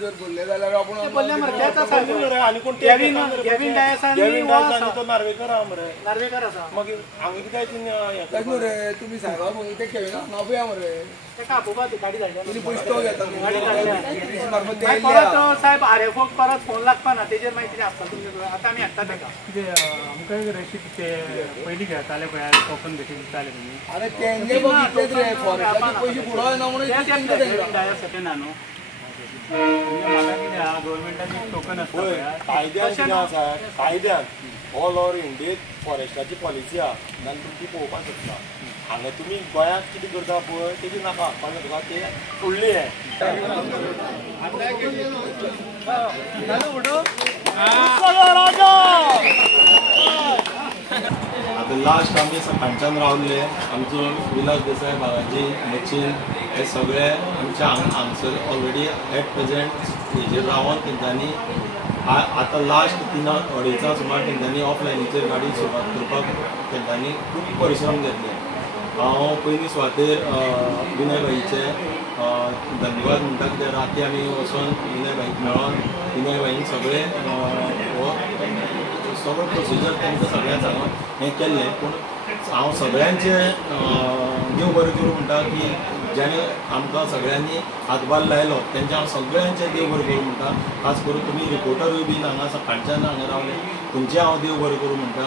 जर बोलले जाल्यार आपण बोलले मरे तेच आसा आणि कोण गेविन डायसांनी तो नार्वेकर आहा मरे नार्वेकर आसा मागीर हांवें कित्याक हें रे तुमी सांगा मग ते केविना नांव पळया मरे तेका आपोवपा गाडी धाडल्या तुमी पयस तो घेता गाडी धाडल्या मार्फत ते परत साहेब आरएफओक परत फोन लागपा ना तेजेर मागीर कितें आसता तुमचे आतां आमी हाडटा तेका आमकां रेशीप ते पयलीं घेताले पळय टोकन भेटी दिताले तुमी अरे तेंगे बघितले रे फॉरेस्टाचे पयशे बुडो ना म्हणून गेविन डायस सेटना न्हू म्हाका कितें आहा गव्हर्मेंटाचे टोकन आसता पळय कायद्यान कितें आसा कायद्यान ऑल ओव्हर इंडियेत फॉरेस्टाची पॉलिसी आहा जाल्यार तुमी ती पळोवपाक शकता हांगा तुमी गोंयांत कितें करता पळय तेजी नाका हाडपाक तुका ते फुडली हें आता लास्ट आमी सकाळच्यान रावले आमचो विलास देसाय बालाजी मच्छीन हे सगळे आमचे हांगसर ऑलरेडी एट प्रेजेंट हेजेर रावन तेंच्यांनी आतां लास्ट 3-2.5 सुमार तेंच्यांनी ऑफलायनीचेर गाडी सुरवात करपाक तेंच्यांनी खूब परिश्रम घेतले हांव पयलीं सुवातेर विनय भाईचे धन्यवाद म्हणटा कित्याक राती आमी वचून विनय भाईक मेळोन विनय भाईन सगळे सगळो प्रोसिजर तेंकां सगळ्यांक सांगून हें केल्लें पूण हांव सगळ्यांचे देव बरें करूं म्हणटा की जेणे आमकां सगळ्यांनी हातभार लायलो तेंचे हांव सगळ्यांचे देव बरें करूं म्हणटा खास करून तुमी रिपोर्टरूय बीन हांगा सकाळच्यान हांगा रावले तुमचे हांव देव बरें करूं म्हणटा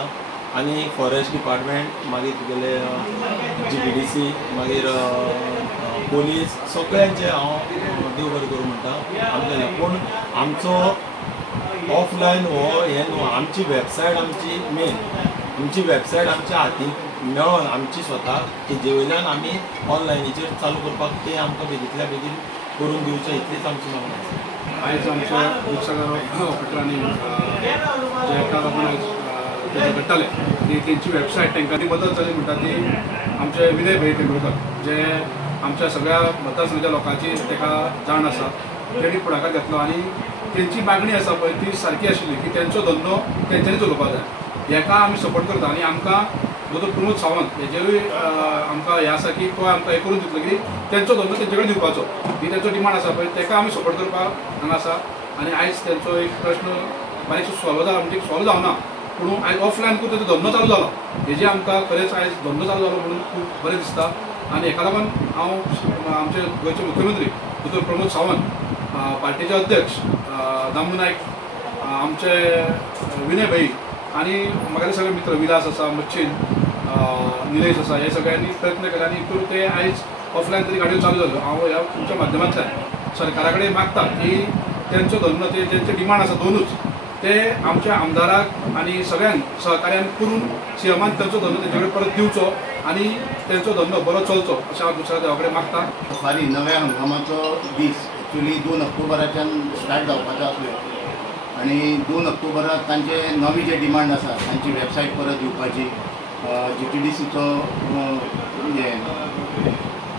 आनी फॉरेस्ट डिपार्टमेंट मागीर तुगेले GPDC मागीर पोलीस सगळ्यांचे हांव देव बरें करूं म्हणटा आमचे पूण आमचो ऑफलायन हो हें न्हू आमची वेबसायट आमची मेन आमची वेबसायट आमच्या हातीक मेळोन आमची स्वता जे वयल्यान आमी ऑनलायनीचेर चालू करपाक ते आमकां बेगींतल्या बेगीन करून दिवचें इतलीच आमची मागणी आसा आयज आमच्या दुधसागर ऑफिसरांनी जे एका ऑर्गनायज घडटाले ती तेंची वेबसायट तांकां ती बदल जाली म्हणटा ती आमचे विनय भाई तेंडुलकर जे आमच्या सगळ्या मतदारसंघाच्या लोकांची ताका जाण आसा तेणी फुडाकार घेतलो आनी तेंची मागणी आसा पळय ती सारकी आशिल्ली की तेंचो धंदो तेंच्यांनी चलोवपाक जाय हेका आमी सपोर्ट करता आनी आमकां दोतोर प्रमोद सावंत हेजेरूय आमकां हें आसा की तो आमकां हें करून दितलो की तेंचो धंदो तेंचे कडेन दिवपाचो ही तेंचो डिमांड आसा पळय तेका आमी सपोर्ट करपाक हांगा आसा आनी आयज तेंचो एक प्रश्न बारीकसो सॉल्व जाला म्हणजे सॉल्व जावना पूण आयज ऑफलायन करून तेचो धंदो चालू जालो हेजे आमकां खरेंच आयज धंदो चालू जालो म्हणून खूब बरें दिसता आनी हेका लागून हांव आमचे गोंयचे मुख्यमंत्री दोतोर प्रमोद सावंत पार्टीचे अध्यक्ष दामू नायक आमचे विनय भाई आनी म्हागे सगळे मित्र विलास आसा मच्छीन निलेश आसा हे सगळ्यांनी प्रयत्न केला आनी करून ते आयज ऑफलायन तरी गाडयो चालू जाल्यो हांव ह्या तुमच्या माध्यमांतल्यान सरकारा कडेन मागता की तेंचो धंदो ते जेंचे डिमांड आसा दोनूच ते आमच्या आमदाराक आनी सगळ्यांक सहकार्यान करून सीएमान तेंचो धंदो तेंचे कडेन परत दिवचो आनी तेंचो धंदो बरो चलचो अशें हांव दुसऱ्या देवा कडेन मागता फारीं नव्या हंगामाचो दीस एक्चुली 2 ऑक्टोबराच्यान स्टार्ट जावपाचो आसलो आनी 2 ऑक्टोबराक तांचे नवी जे डिमांड आसा तांची वेबसायट परत दिवपाची GPDCचो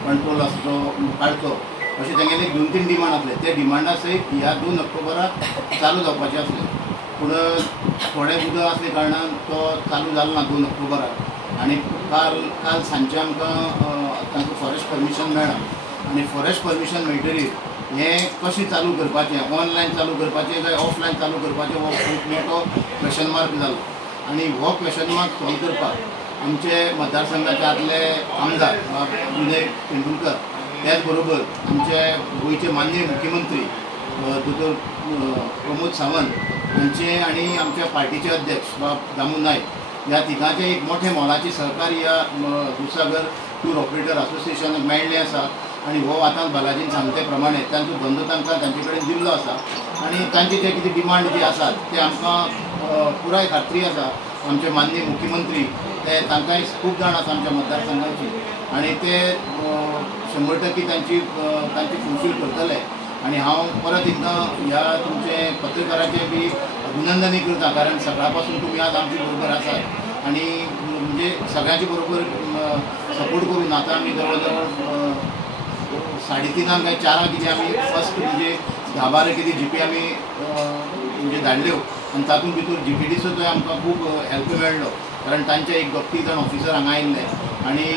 कंट्रोल आसा तो काडचो अशें तेंगेले 2-3 डिमांड आसले ते डिमांडा सयत ह्या 2 ऑक्टोबराक चालू जावपाचें आसलें पूण थोडे उदक आसले कारणान तो चालू जालो ना 2 ऑक्टोबराक आनी काल सांजचे आमकां तांकां फॉरेस्ट परमिशन मेळ्ळा आनी फॉरेस्ट परमिशन मेळटरी हें कशें चालू करपाचें ऑनलायन चालू करपाचें काय ऑफलायन चालू करपाचें हो खूब मोठो क्वेश्चन मार्क जालो आनी हो क्वेश्चन मार्क सॉल्व करपाक आमचे मतदारसंघाचे आदले आमदार विनय तेंडुलकर त्याच बरोबर आमचे गोंयचे माननीय मुख्यमंत्री दोतोर प्रमोद सावंत हांचे आनी आमच्या पार्टीचे अध्यक्ष दामू नायक ह्या तिगांचे एक मोठे मोलाचे सहकार्य ह्या दुधसागर टूर ऑपरेटर असोसिएशनाक मेळ्ळें आसा आनी हो आतां बालाजीन सांगते प्रमाणे तांचो धंदो तांकां तांचे कडेन दिल्लो आसा आनी तांचे जे कितें डिमांड जे आसात ते आमकां पुराय खात्री आसा आमचे माननीय मुख्यमंत्री ते तांकांय खूब जाण आसा आमच्या मतदारसंघाची आनी ते 100% तांची फुलफील करतले आनी हांव परत एकदां ह्या तुमचे पत्रकाराचे बी अभिनंदनूय करता कारण सकाळ पासून तुमी आज आमचे बरोबर आसात आनी म्हणजे सगळ्यांचे बरोबर सपोर्ट करून आतां आमी जवळ जवळ 3:30 काय 4 कितें आमी फर्स्ट म्हणजे 10-12 कितें जीपी आमी म्हणजे धाडल्यो आनी तातूंत भितर GPDCचोय आमकां खूब हेल्प मेळ्ळो कारण तांचे एक 32 जाण ऑफिसर हांगा आयिल्ले आनी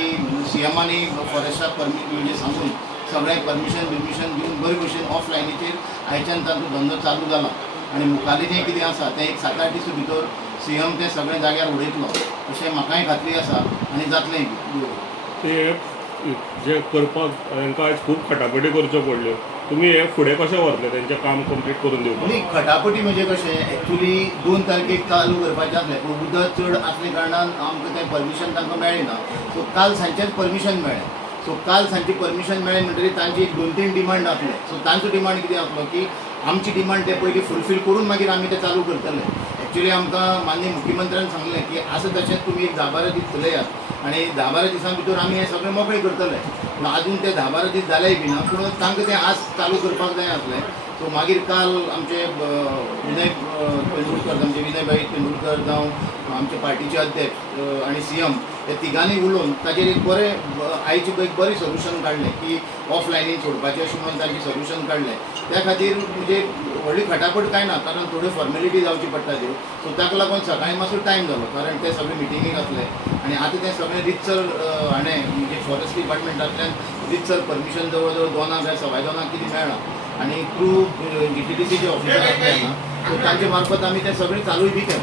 सीएमानी फॉरेस्टाक म्हणजे सांगून सगळ्यांक परमिशन दिवन बरे भशेन ऑफलायनीचेर आयच्यान तांचो धंदो चालू जाला आनी मुखाल्लें जें कितें आसा तें एक 7-8 दिसा भितर सीएम तें सगळें जाग्यार उडयतलो अशें म्हाकाय खात्री आसा आनी जातलेंय बी. ते जे करपाक तांकां आयज खूब खटापटी करच्यो पडल्यो. तुमी हे फुडें कशें व्हरतले तेंचें काम कंप्लीट करून दिवपाक? न्ही खटापटी म्हणजे कशें एक्चुली 2 तारखेक चालू करपाचें आसलें पूण उदक चड आसले कारणान आमकां तें परमिशन तांकां मेळ्ळें ना. सो काल सांजचेंच परमिशन मेळ्ळें. सो काल सांजची परमिशन मेळ्ळें म्हणटकीर तांची 2-3 डिमांड आसले. सो तांचो डिमांड कितें आसलो की आमची डिमांड ते पयलीं फुलफील करून मागीर आमी ते चालू करतले. एक्चुली आमकां माननीय मुख्यमंत्र्यान सांगलें की आसा तशेंच तुमी एक 10-12 दीस चलयात आनी 10-12 दिसां भितर आमी हें सगळें मोकळें करतले. पूण आजून ते 10-12 दीस जालेय बी ना पूण तांकां तें आज चालू करपाक जाय आसलें. सो मागीर काल आमचे विनय तेंडुलकर आमचे विनयभाई तेंडुलकर जावं आमचे पार्टीचे अध्यक्ष आनी सीएम हे तिगांनी उलोवन ताजेर एक बरें आयचे एक बरें सोल्युशन काडलें की ऑफलायनीन सोडपाचें अशें म्हणून तांचें सोल्युशन काडलें. त्या खातीर म्हणजे व्हडली खटापट कांय ना कारण थोड्यो फॉर्मेलिटी जावची पडटा त्यो. सो ताका लागून सकाळीं मातसो टायम जालो कारण ते सगळे मिटिंगेक आसले आनी आतां तें सगळें रितसर हाणें म्हणजे फॉरेस्ट डिपार्टमेंटांतल्यान रितसर परमिशन जवळ जवळ 2 काय 2.25 कितें मेळ्ळां आनी थ्रू DTDCचे ऑफिसर आसले ना सो तांचे मार्फत आमी तें सगळें चालूय बी केलां.